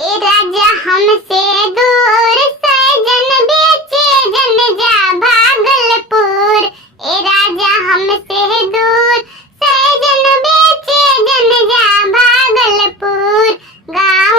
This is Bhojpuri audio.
ए राजा हमसे दूर सजन बेचे जन जा भागलपुर। ए राजा हमसे दूर सजन बेचे जन जा भागलपुर। गाँव